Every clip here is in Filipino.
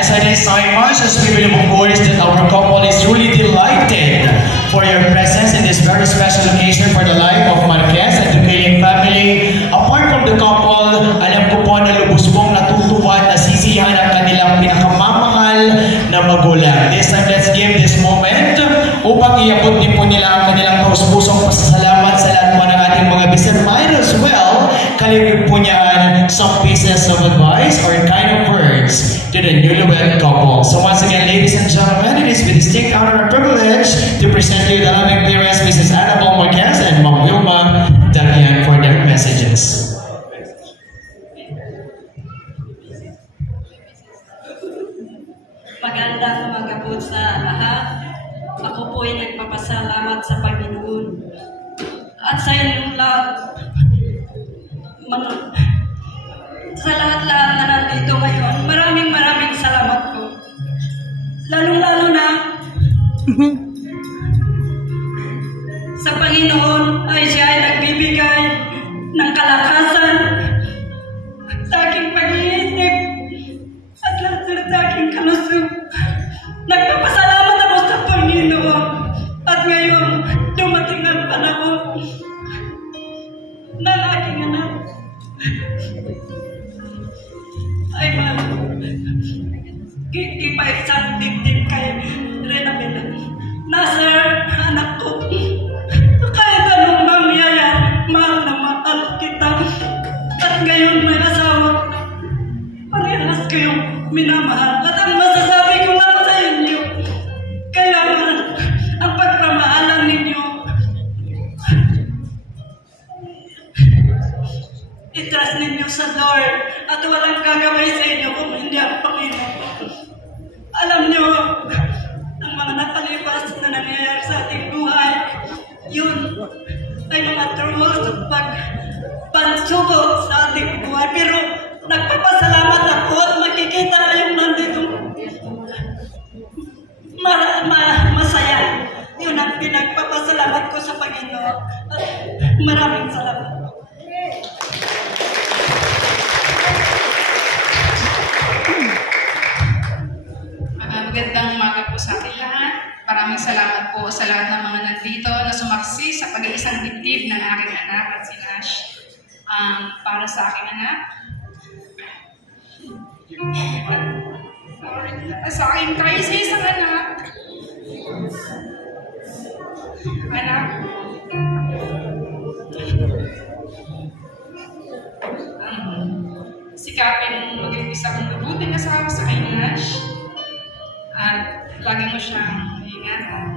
As it is time much as we believe of course that our couple is truly delighted for your presence in this very special occasion for the life of Marquez and the Killing family. Apart from the couple, alam ko po na lubos pong natutuwa at nasisiyahan ang kanilang pinakamamahal na magulang. This time, let's give this moment upang iabot din po nila ang kanilang taus-pusong pasasalamat sa lahat po ng ating mga business. Might as well, kalibig po niyan some pieces of advice or kind of words to the newlywed couple. So once again, ladies and gentlemen, it is with distinct honor and privilege to present to you the loving parents, Mrs. Annabelle Marquez and Ma'am Wilma Dagian for their messages. Magandang umaga po sa lahat. Ako po ay nagpapasalamat sa Panginoon at sa inyong lahat. Sa lahat-lahat na nandito ngayon, maraming salamat po. Lalong-lalo na sa Panginoon ay siya ay nagbibigay ng kalakasan sa aking pag-iisip at lahat sa aking kalusog. Nagpapasalamat ako sa Panginoon at ngayon dumating ang panahon ng aking anak ay ipaisang dibdib kay Renabella. Nasir, anak ko, kahit anong mangyayari, mahal na mahal kita. At ngayon may asawa, parehas kayong minamahal. At ang masasabi ko lang sa inyo, kailangan ang pagmamahalan ninyo i-trust ninyo sa Lord at walang gagawin sa inyo kung hindi ang Panginoon. Alam nyo, ang mga nakalipas na nangyayari sa ating buhay, yun ay mga troubles at pansubok sa ating buhay. Pero nagpapasalamat ako at makikita kayong nandito masaya. Yun ang pinagpapasalamat ko sa Panginoon. At maraming salamat. Magandang umaga po sa ating lahat. Maraming salamat po sa lahat ng mga nandito na sumaksi sa pag-iisang dibdib ng aking anak at si Nash. Para sa aking anak, sa aking crisis ang anak, sikapin maging isang mabuting asawa sa kay Nash. At lagi mo siyang ingatan.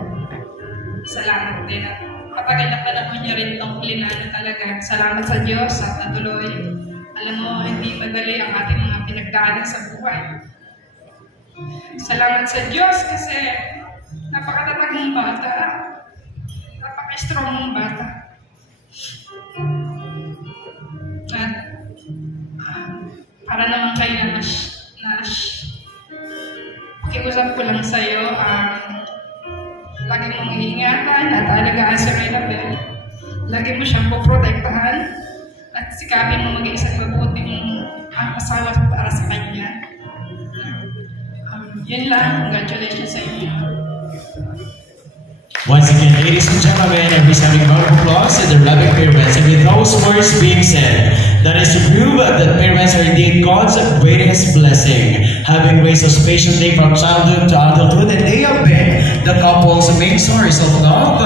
Salamat din. At matagal na panahon niya rin itong plinano talaga. Salamat sa Diyos at natuloy. Alam mo, hindi madali ang ating mga pinagdaanan sa buhay. Salamat sa Diyos kasi napakatatag mong bata. Napaka-strong mong bata. At para naman kay Nash, pakiusap ko lang sa'yo, lagi mong iingatan at alagaan si Renabelle. Lagi mo siyang poprotektahan at sikapin mo maging isang mabuting asawa para sa kanya. Yun lang. Congratulations sa inyo. Once again, ladies and gentlemen, I'm receiving a round of applause to the loving parents. And with those words being said, that is to prove that parents are indeed God's greatest blessing, having raised us patiently from childhood to adulthood, and they have been the couple's main source of love,